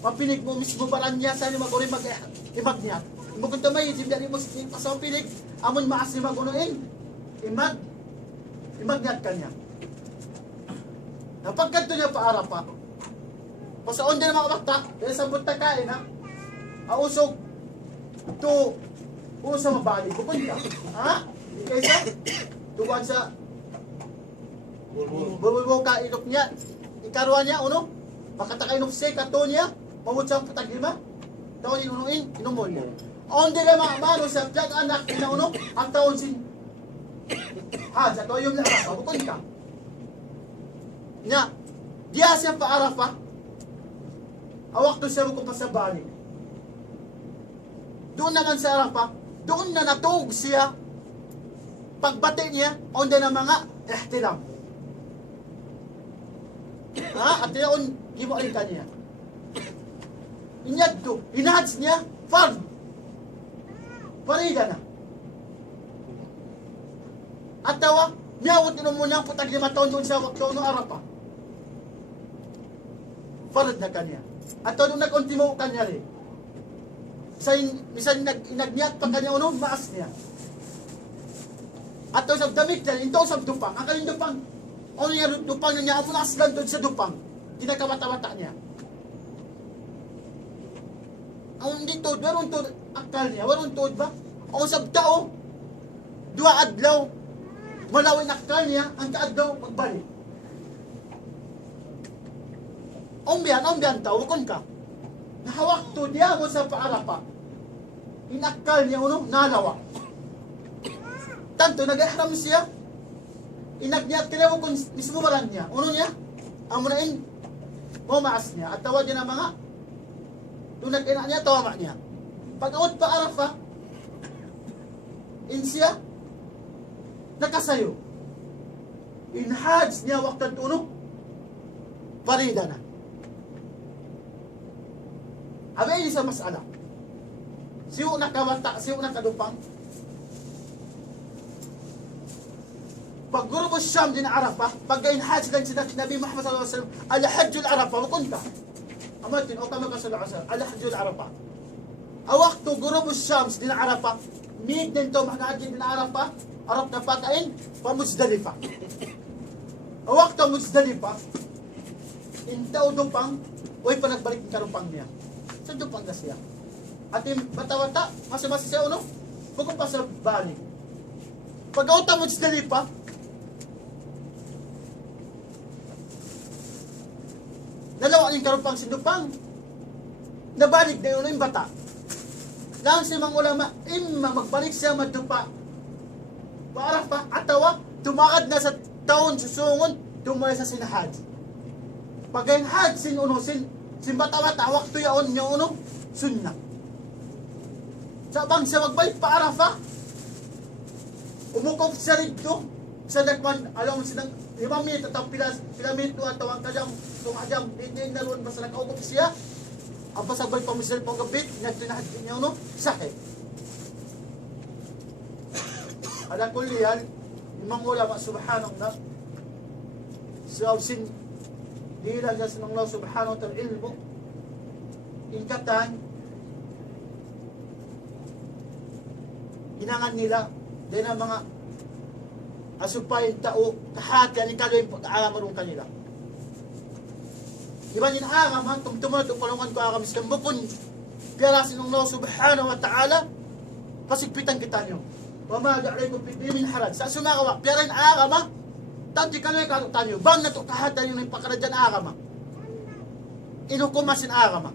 mapinig mo mismo baran niya, saan yung mag-uri imag niya. Yung kung tamayid, hindi mo pasang pinig, amon maas ni mag-unuin. Imag niya ka niya. Napagkanto niya pa Arafah. Pasaon din ang mga bata, dahil sa bunta kain ha, ausog, to, sa mabali, pupunta. Ha? Kaysa, tuwan sa bulbul ka inok niya, ikaruan niya, uno, makataka inok siya, kato niya, pamut siyang putaglima, taon inunuin, inumol niya. On din naman, mano sa piyag anak, inauno, ang taon sin, sa to yung lahat, pabukon ka. Nya, diya siya pa Arafah, awak to siya ko pa sa bali. Doon naman sa Arafah, doon na natug siya, pagbati niya, onda na mga ihtiram. At yun, gibuin ka niya. Inyad to, inahadz niya, fard. Parida na. At tawa, miyawot nyo mo niyang putag 5 taon doon sa wakto ng Arafah. Fard na kanya. At doon nag-untimo kanya rin. Misan inagniyat pa kanya uno, maas niya. At sa damit niya, ito sa dupang. Ang kaling dupang, ano niya dupang niya, ako naslan doon sa dupang. Kinakawata-wata niya. Ang dito, waron to, akal niya, waron to ba? Ang sabtao, 2 adlaw, malawin akal niya, ang kaadlaw, magbalik. Ombiyan tao, wakon ka. Nahawak to diya mo sa Arafah. Inakal niya uno, nalawa. Tanto, nag-ihram siya. Inagniyat kaya mo kung mismo maran niya. Uno niya, amunain, maas niya. At tawad niya ng mga, doon nag-ina niya, tawama niya. Pag-awad pa Arafah, in siya, nakasayo. Inhadz niya waktan tuno, parida na. Abay sa masala. Siyo nakawata, siyo nakadupang. Pag Gurub Syam din Arafah, pag-inhadz lang si Nabi Muhammad sallallahu alaihi wasallam, al-Hajjul Arafah, wakunta. Amatin, o kama ka sallallahu alaihi wasallam, al-Hajjul Arafah. Awakto Gurub Syam din Arafah, need din to makahadji din Arafah, Araf na patain, pa Muzdalifah. Awakto Muzdalifah, intaw dupang, uy pa nagbalik ng karupang niya. Sa dupang ka siya. At yung bata-bata, masa-masa siya uno, bukong pa sa balik. Pag-auta Muzdalifah, nalawa yung karupang sindupang, nabalik na yun yung bata. Lang si mga ulama, magbalik siya madupa. Para pa, atawa, tumaad na sa taon susungon, tumay sa sinahad. Pag yung had, sin bata-bata, wakto yaon niya uno, sunnah. Sa bangsa magbalik pa Arafah. Umukop sa ridto. Sa nagman, alam mo sinang 5 minuto at pilamito at tawang kajam, tumadam, hindi na ron basta nakaukop siya. Ang pasabay pa misal pang gabit, nagtinahad niyo no, sakit. Ala kulli yan, imang ulama subhanahu na sa sin dila sa Allah subhanahu wa ta'ala ilmu ingkatan hinangan nila din ang mga asupay tao kahati ang ikalo yung pag-aamarong kanila. Iba din agam ha, tumtumunod ang palungan ko agam sa bukon piyarasin ng Allah subhanahu wa ta'ala pasigpitan kita nyo. Wamaga alaykum min haraj. Sa sumakawa, piyaran agam ha, tanti kaloy kalutan nyo, bang nato kahatan yung pakaradyan agam ha. Inukumasin agam ha.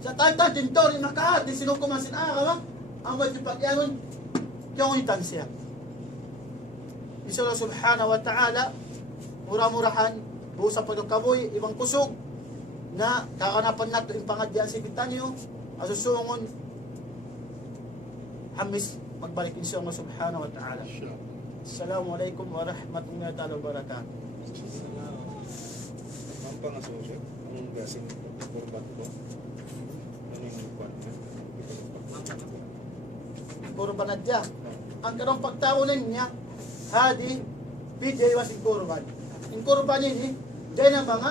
Sa tayo tintori makahati sinukumasin agam ha, ang magpipagyanon yung itan siya. Isa Allah subhanahu wa ta'ala murah-murahan busa pagkaboy ibang kusog na kakanapan nato yung pangadyan si Bitanyo asusungon hamis magbalik insya Allah subhanahu wa ta'ala. Assalamualaikum warahmatullahi ta'ala wabarakatuh. Ang pangasosyo, ang gasing korban ko, ano yung korban? Korban na diya. Ang karong pagtaunin niya, hadi, bidya iwas yung korban. Yung korban yun, dahil na mga,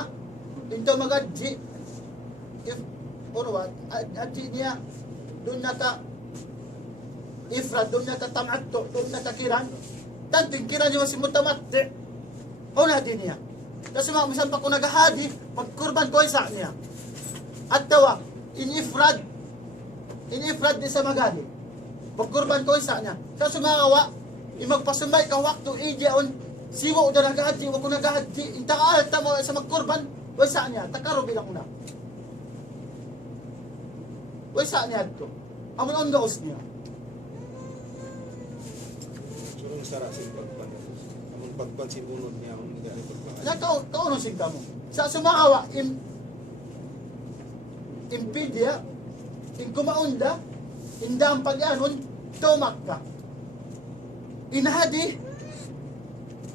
ito magadji, if, or what, adji niya, doon nata, ifrad, doon nata tamatto, doon nata kiran, tanting kiran yung si mutamatte, o na din niya. Kasi mga misan pa kung nagahadi, magkurban ko isa niya. At tawa, inifrad din sa magadi. Magkurban ko isa niya. Sa sumakawa, imagpasumbay ka waktu ija on siwa o na nagahadi, wag ko nagahadi, intakaal tamo sa magkurban, o isa niya, takaro bilang una. O isa niya ito. Amon on gaos niya. So, ang sarasin pagpan. Ang pagpan sinunod niya, ang hindi ay pagpan. Kauno sing kamo. Sa sumakawa, impidya, kumaunda, indang pag-anon, tumak ka. Inahadi,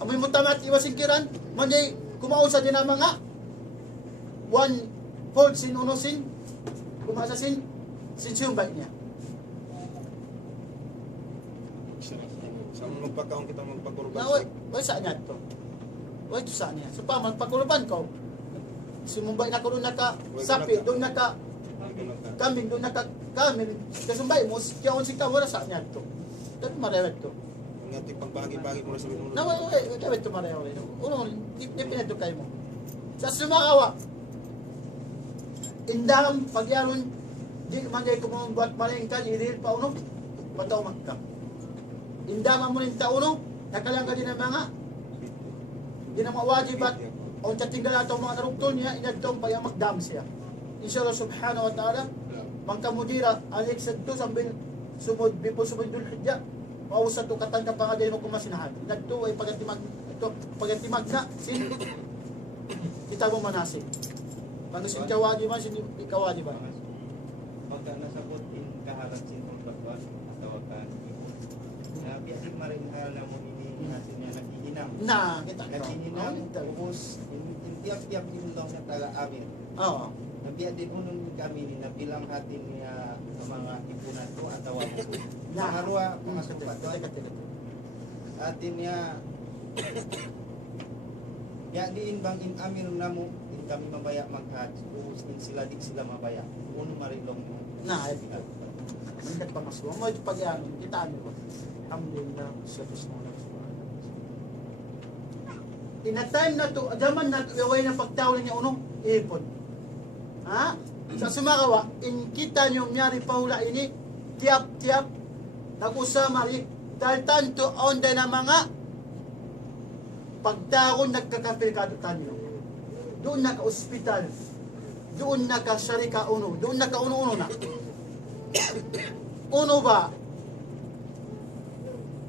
amoy mutamat iwasingkiran, manay kumaunsa din ang mga 1/4 sin uno sin, kumasa sin siyumbay niya. Sa magpakaon kita magpakurban. Wala saan niya ito? Wala ito saan niya? So pa, magpakurban ko. Sumumbay na ko doon naka sapi, doon naka kambing, doon naka kambing. Kasumbay mo, kaya kung sika, wala saan niya ito? Dito marewet ito. Ngati pagbagi-bagi mo na sa binunod. Wala ito marewet. Unong, di pinito kayo mo. Sa sumakawa, indang pagyaron, di man kayo kumambuat malingkan, iril pa uno, pataw magka. Indama mo rin tauno, nakalangga din ang mga di na mawajibat o tatinggal ato mga narugtol niya, inagtong paya magdam siya. Inshallah subhanahu wa ta'ala, mangkamudira, alik sa ito, sambil sumod, bipol sumod dul hidya, mausad to katangka pa nga din mo kumasinahan. Nagto ay pagantimag na, sin, kita mo manasig. Kung sin kawadi man, sin ikawadi ba? Pagka nasabot in kahalan sin kong pagkuhan, tawag ka. Biasing maring halang mo ini nasin niya naghihinam. Na, kita ko. Naghihinam, tapos tiyak-tiyak yung lang na taga amin. Oo. Nabiya din unon kami ni nabilang hatin niya sa mga ipunan to at tawag ko. Na. Naharwa, mga supat to. Atin niya, ya diin bang in amin namo, in kami mabaya maghat, ubus in sila di sila mabaya. Uno marilong mo. Na, ay kita. Mandat pa masuwa mo, ito pag-iano, kitaan mo. Alhamdulillah, sa Krishna. In a time na to, adaman na to, away na pagtawin niya unong ipon. Ha? Sa sumakawa, in kita niyo miyari paula ini, tiap-tiap, nag-usama rin, dahil tanto, onda na mga pagtaon nagkakapil ka tanyo. Doon naka-ospital, doon naka-syarika uno, doon naka-uno-uno na. Uno ba,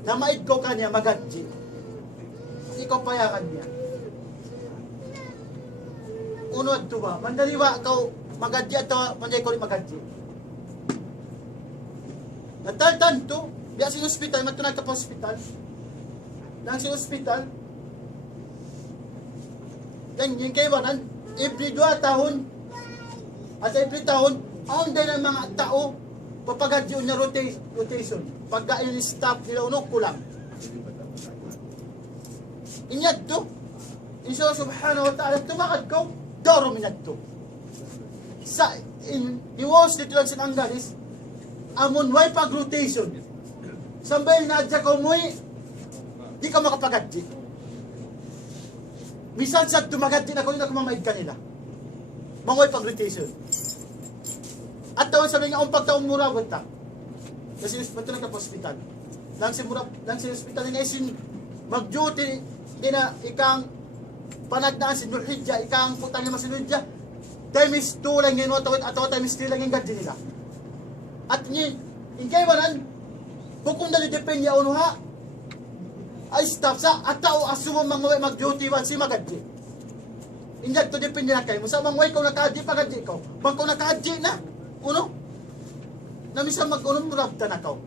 na maid ko kanya magadji, ikaw payakan niya. Uno ito ba, mandaliwa ikaw magadji at manday ko rin magadji. Nataltan to. Biya sa hospital, matunag ka pa hospital. Nang sa hospital, ganyan kayo ba every 2 taon, at every taon, ang din ng mga tao, papagadyo na rotation. Pagka yung staff nila, kulang. Inyad to. Insya subhanahu wa ta'ala, tumakad ko, daro minad to. Sa, iwas dito lang sinanggalis, amon way pag-rotation. Sambay na adya ko mo di ka makapagadji. Bisan sa tumagadji na ko, hindi na kumamaid kanila. Mangoy pag-rotation. At tawag sabi nga, pagtaong mura, wata. Kasi ito na hospital. Lang si hospital na isin, mag-duty, di na ikang panagdaan si Nurhidja, ikang putang niya masinudja, times 2 lang yun, ataw times 3 lang yung gadji nila. At yun, ingkay manan, hukum dali depende ya uno ha, ay staff sa, ataw asumo mga mag-duty, si magadji. Injag to depende na kayo, musa mga kung nakaadji, pagadji ikaw, bang kung nakaadji na, uno, na misa mag-unong murabta na kaw.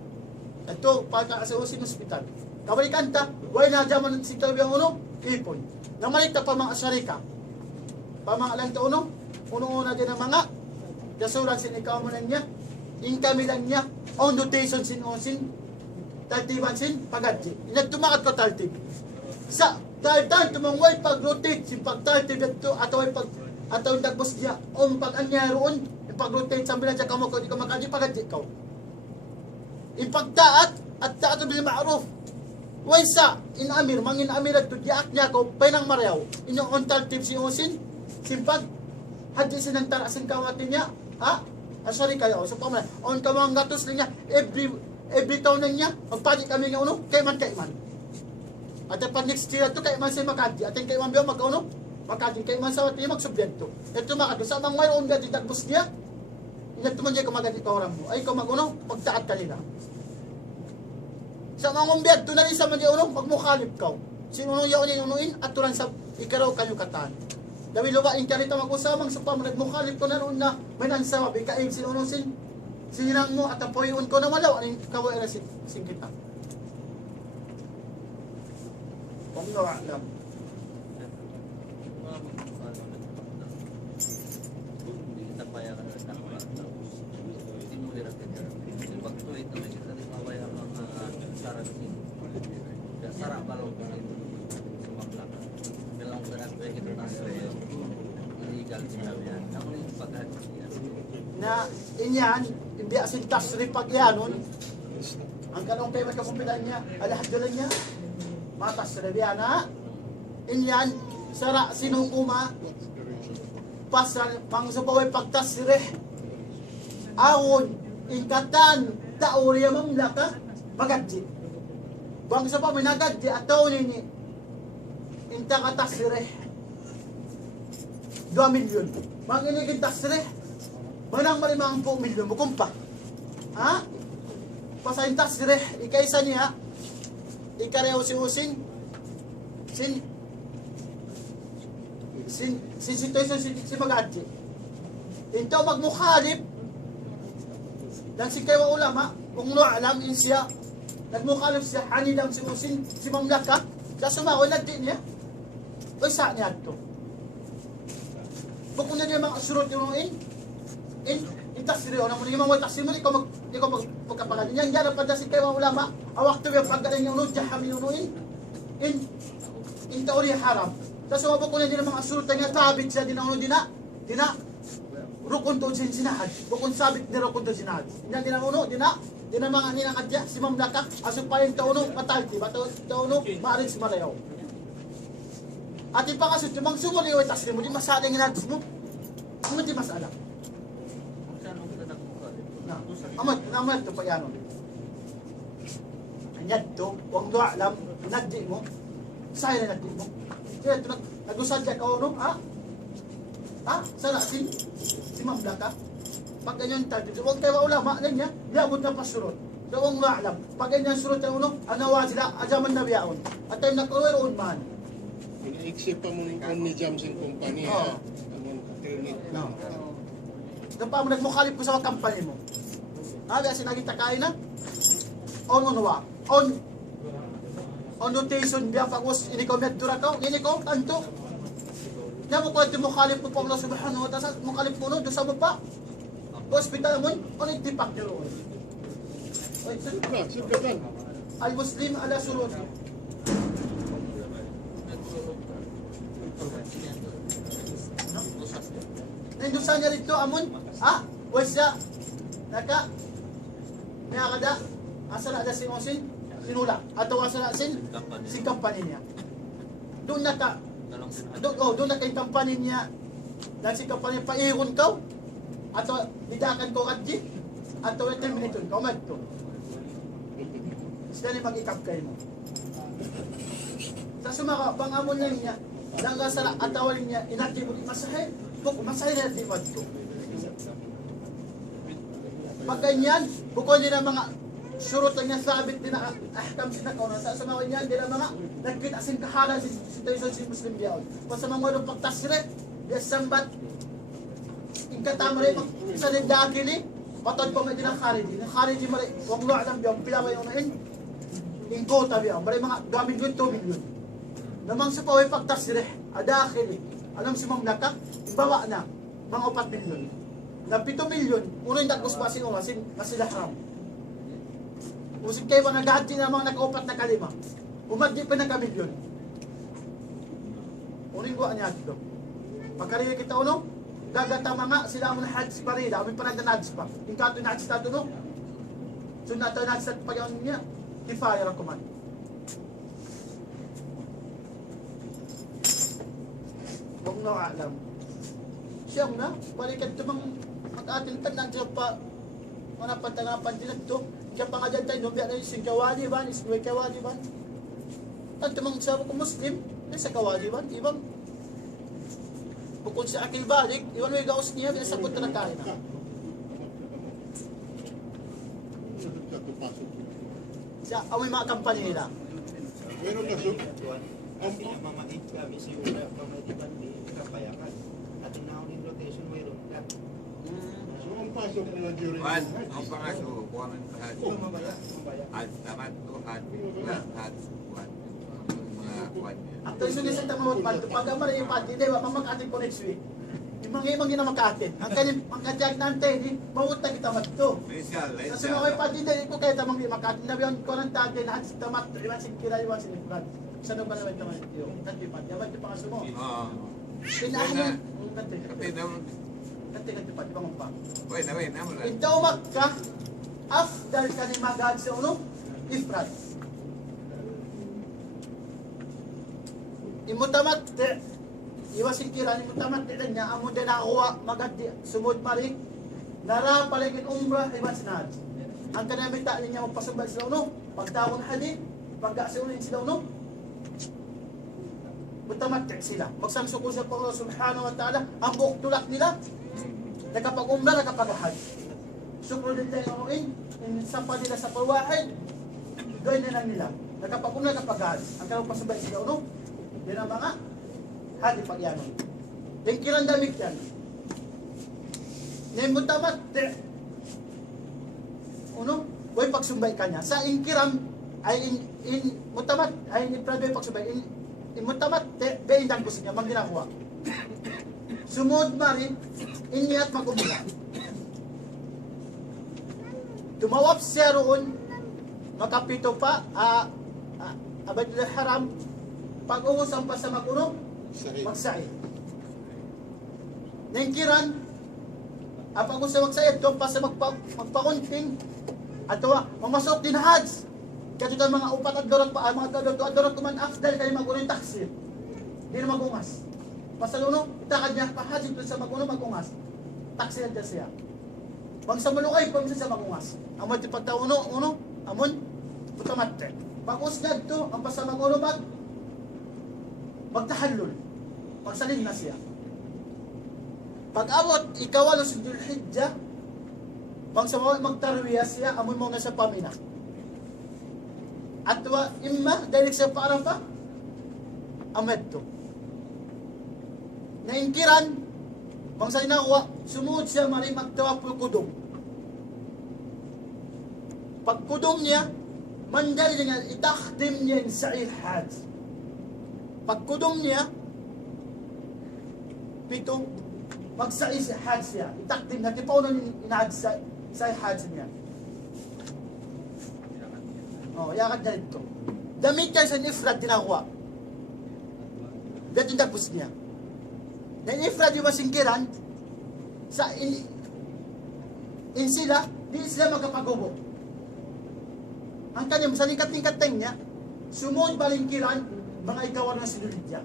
Ito, pagkakasawusin ng hospital. Kabalikan ta, way na dyaman si Talbiyang uno, ipon. Namalita pa mga asarika. Pa mga lang ito uno, uno-una din ang mga, kasuran sin ikaw mo lang niya, income lang niya, on rotation sin onsin, taltiban sin, pagadji. Inagtumakat ko taltib. Sa, taltan, tumangway pag-rotate, sin pag-taltib ito, ataway pag, ataway nagbos niya, pag-anya roon, pag-rotate, sambil na siya kamo ko, di ka makadji, pagadji ikaw. Ipagtaat, at taat bil ma'ruf. Waysa in amir mangin amir at tudyaak niya ko painang marew inyong ontal tip si usin simpag hadji sinang tarasin kawatin niya ha asari kayo so pamana on kamang gatos niya every taon niya magpadi kami nga uno kay man at pag next year to kay man say makadji atin kay man biyo magkauno makadji kay man sa wati magsubyento ito makadto sa mang mayroon gadi dagbos niya ina tuman niya kumagadi kawram mo ay ko maguno pagtaat kanila. Sa mga umbiyad, ito na rin sa mga unong magmukhalip ka. Sinunong yaon niya unuin at tulan sa ikaraw kayo katan. Dami luwain ka rito mag-usamang sa pamanag mukhalip ko na noon na may nansawa, bikain sinunong sinirang mo at apoyon ko na malaw. Anong kawai na sin kita? Huwag na alam. Sarap kalau sumaklak dalam berat baik itu nasreo illegal sinabihan namun yung paghahatian Na inyan, imbiya sin tasri pag yanon, ang kanong kayo may kakumpitan niya, alahadjulan niya, matasri biya na, inyan, sara sinukuma, pasal, pangsupaway pagtasri, awon, ingkatan, tauriya mamlaka, magadji. Bangsa pa minagadji ataw nini inta ka tasire 2 milyon manginigin tasire manang malimang 4 milyon bukumpa ha pasayin tasire ikaisa niya ikareho si using sin situation si magadji inta magmukhalip dan si kayo ulama kung no alam insya nagmukhalif siya, hanidam si Usin, si Mamlaka, sa sumawa, nagdi niya. O isa niya ito. Bukong na niya mga surot yung taksiri, o naman yung mga taksiri mo, di ko magkapagalan. Yan, yan, padasin kayo mga ulama, awak to yung paggaling yung unod, jahami yung unuin, in tauri haram. Sa sumabok ko na niya mga surot, nga tabit siya, di na unod, di na, rukun to sinahad. Bukong sabit ni rukun to sinahad. Yan, di na uno, di na mga ninakadya, si Mamlaka, aso pa yung tauno, matalti, tauno, maaring si Marayaw. At yung pangasot, yung mga sumuli, o itas mo, di masala yung inagos mo. Ano di masala? saan ang tatak mo ka Amat ito pa yan. Anyad to, huwag doon alam, nagdi mo, sa'yo na nagdi mo. Kaya ito, nag-usad ka no? Ha? Sana si Mamlaka. Pag ganyan tayo, huwag kayo ulama, ganyan, liabot na pasurot. So, huwag mo alam. Pag ganyan surot na uno, anawa sila, ajaman na biyaon. At tayo nakaroon man. Ina-exit pa mo ni Jamson Company, ha? Ang attorney. Doon pa mo nagmukhalip ko sa mga kampanya mo. Kasi naging takain na. on notation biya pagos ini ko medura ka ini ko kanto na mo ko mukhalif po Allah subhanahu wa ta'ala mukhalif po no do sa baba hospital mo on itipak nyo al muslim ala surut Nendusan niya dito amon wasa naka niya kada asa na da si Mosin sinula atau asa na sin si company niya doon naka doon naka yung company niya dahil si company paihon ka atau bidakan ko kadji atau terminaton ka madto sila ni mag-ikap kayo mo sa sumaka pangamon niya langga sa atawal niya inakti mo masahe masahe na di madto pagkanyan bukod din ang mga surut niya sabit din na ahkam sinakaw sa sumaka niya din ang mga nagkita sin kahalan si Muslim diyaw basta mga walang pagtasret di sambat ingkatama rin sa nindaki ni matod pa may din ang khariji mali wag lo alam biyang pilaway yung nain ingkota biyang mali mga 2 milyon 2 milyon namang sa paway pagtasret adakili alam si mamlaka ibawa na mga 4 milyon na 7 milyon uno yung dakos ba sino masila haram usig kayo mga nagahati na mga nag-4 na kalima umagdi pa na kamilyon uning guwa niya dito pagkarili kita uno gagata mga sila mo na hajj pa rin amin pa nagdanadj pa yung kato na hajj tato no so nato na hajj pa yun niya kifaya ra kuman huwag na alam siyang na balikan ito mga mag-atin ka na pa mga pantanapan din ito kaya pa nga dyan tayo nung biya na yung kawali ba ismay kawali ba at tumang sabi ko Muslim sa kawali ba ibang bukod sa akil balik iwan mo yung gaos niya biya sa punta na tayo na siya amoy mga kampanya nila Meron na siya. Kasi yung mamait kami sa yung pamadiban di kapayakan. At inaon in rotation mayroon ka. So, ang pasok nila during Juan, the night. ang pangaso, kuha man sa hat. Mabaya. Hat, tamat to, hat, hat, kuhan. Mga kuhan niya. after sunod sa tamawat palto pag amar yung pati di ba mamakatin ko next week yung mga ibang ginamakatin ang kanin ang kadyag nante di mawuta kita matto Special, sa sunod ko yung pati di ko kaya tamang makatin na biyon ko ng tagin na tamat iwan sin kira iwan sin iwan sa nung ba naman tamat yung kanti pati yaman di pa ka sumo Oo. pinahan yung kanti Kapit naman. kanti pati bang pa Wait na mo lang. ito makka afdal ka ni magad sa uno ifrat imutamat iwasin kira imutamat din niya amo din nakakuha magad sumud mari nara paligid umrah iwas na ang kanamita niya magpasubay sila uno pagtawon hadi pagkasunin sila uno mutamat sila magsamsukol sa Allah subhanahu wa ta'ala ang buhok tulak nila nakapag-umrah nakapag-hajj sukro din tayo in sampa nila sa pawahid doon na lang nila nakapag-umrah nakapag-hajj ang kanang pasubay sila uno yan ang mga hadi pagyanon. Yung kirandamik yan. Ngayon mutamat, way pagsumbay kanya. Sa inkiram, ay mutamat, ay ipradoy pagsubay. In mutamat, beindang gusto niya, magdinakuha. Sumod marin, iniyat mag-umula. Tumawap siya roon, makapito pa, abadul haram, pag-uusang pa sa mag-uno, magsaid. Nengkiran, pag-uusang magsaid, doon pa sa magpakunting, at mamasok din hajj. Kasi ito mga upat at dorot pa, mga dorot kuman afdal kayo mag-uno yung taksir. Hindi na mag-ungas. Pasaluno, itakad niya, pahajj ito sa mag-uno, mag-ungas. Taksir na siya. Bang sa malukay, pag sa mag-ungas. Amon ito pagtauno, amon, putamate. Pag-usnad ito, ang pasa mag-uno, magtahallul, magsalin na siya. Pag-abot, ikawalo sa Dhul-Hijjah, magtarwiyah siya, amoy mo na sa pamina. At imma, dahil siya parang pa, amed to. Naingkiran, magsalin na kuha, sumuod siya mari magtawapul kudong. Pag kudong niya, mandali niya, itakdim niya yung sa'il hajj. Pagkudom niya, pito, magsa'il si hajj niya. Itakdim na, di pa unang inahaj sa'il hajj niya. Yakat niya ito. Damit niya sa ifrad dinawa. Dito yung tapos niya. Na ifrad yung masingkiran, sa in sila, di sila magkapagubo. Ang kanyang sa lingkat-lingkat niya, sumunod balingkiran, mga ikawan na sinulid niya.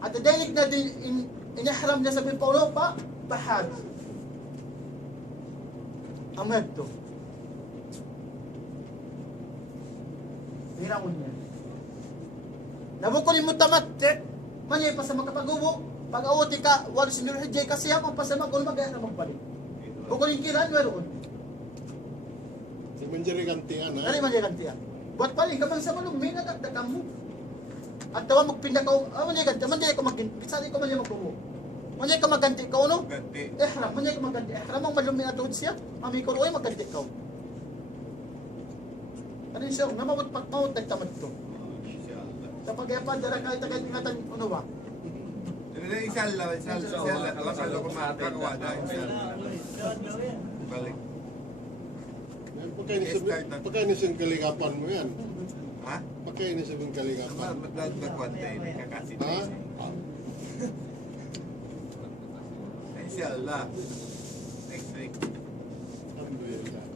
At dahil na din inihram niya sa Paulo pa, bahag. Amad to. Hiramon niya. Nabukunin mo tamat, mali pa sa magkapagubo, pag-awati ka, wala sinulid niya, kasi ako pa sa magkul magaya na magbalik. Bukunin kiran, meron. Di man dyan gantian, ha? Dari man yan gantian. Buat paling kabang sa malong, may nadagdagan mo. At tawa magpinda ka, mali ganti, mali ko magganti, bisali ko mali magpumo. Mali ka magganti ka, ano? Ganti. Ihram, mali ka magganti. Ihram ang malumi na tuhod siya, mami ko, uy, magganti ka. Ano yun siya, namawat pagmawat, nagtamad to. Sa pag-iapad, dara kahit agad ingatan, ano ba? Isal lang. Akala ko makagawa na. Balik. Pagkainis yung kalikapan mo yan. Ha? Pagkainis yung kalikapan. Magkwanta yun. Kakasin. Ha? Isal lang. Next week. Alhamdulillah.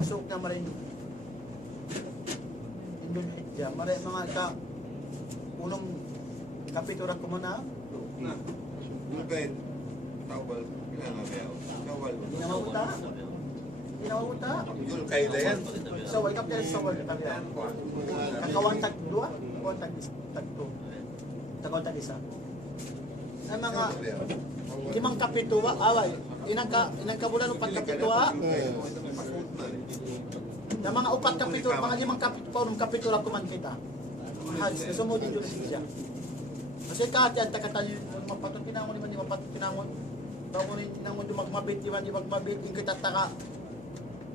Masuk na marin Indul Hijjah. Maray mga ka unong kapituran ko muna. Na. Lugayin. Tawal. Kailan na ba? Tawal. Ginawauta. Ginawauta. Yul kaila yan. So, wake up there sa wall kaya. Kakawang tag dua, kakawang tag to. Kakawang tag isa. Ay mga limang kapituwa, away. Inang kabulan upang kapituwa. Na mga upat kapitulo, mga limang kapitulo kuman kita. Hajj, sumunod din siya. Kasi kahit yan, takatan yung mapatong pinangon, di mapatong pinangon. Bago rin pinangon, di magmabit, di magmabit, yung kita taka.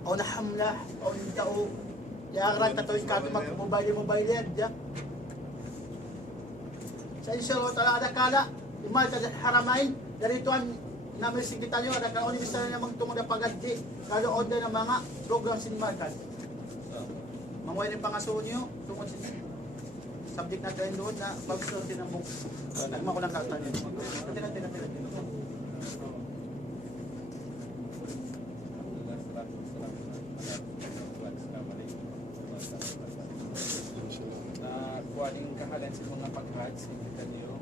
O nahamlah, o yung tao. Yaran, tatoy ka, mag-mobile yan, diya. Sa inshallah, tala ada kala, imal ka haramain, darituan namin sigita nyo, ada kala, bisa na namang tungod na pagaddi, kada order ng mga program sinimarkan. Manguhay rin pangasuon nyo, tungod sa subject natin doon na pag-sortin ng book. Nagma ko lang kata nyo. Natin. Na kuwaling kahalan sa mga pag-hajj sa kanyo.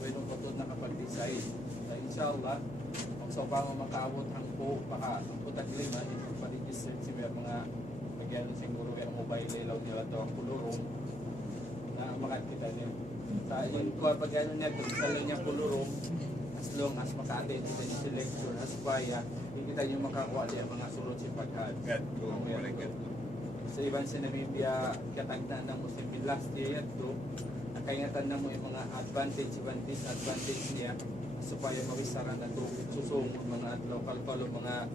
Pwedeng patod na kapag-decide. Na inshallah, kung sa upang makaabot ang po, baka ang putag-lima, yung pag-register si mga yan siguro yung mobile ilaw nila ito ang kulurong na makat kita niya sa yun ko pag ano niya kung isa lang niya kulurong as long as maka-attend kita niya sa lecture as kaya hindi kita niyo makakuha niya mga sunod si pag-had sa ibang sa Namibia katagnan na mo sa last year ito nakaingatan na mo yung mga advantage niya so kaya mawisaran na ito susungod mga local palo mga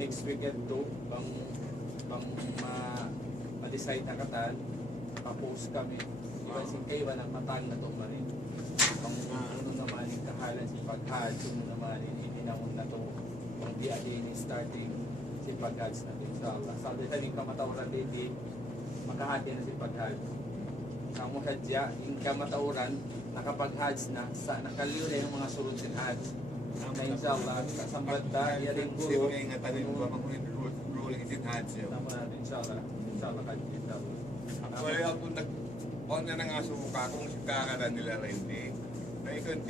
next weekend ito bang ma-decide na katan, pa-post kami. Iwasin kayo ng matang na itong marin. Pang uno naman yung kahalan si pag-hajj, uno naman yung ininamon na ito. Pang di-adin starting si pag-hajj natin. Inshallah. Sa atin yung kamatauran din, makahati na si pag-hajj. Sa muhadya, yung kamatauran, nakapag-hajj na, nakaliw na yung mga surod si hajj. Na inshallah, kasambat na, yaring guru. Kasi nga tanin mo ba makulit ruling isin hajj yun. Tama natin, inshallah. Inshallah, inshallah. Actually, ako nag-on na nga sumuka kung si kakaran nila rin eh. Na ikon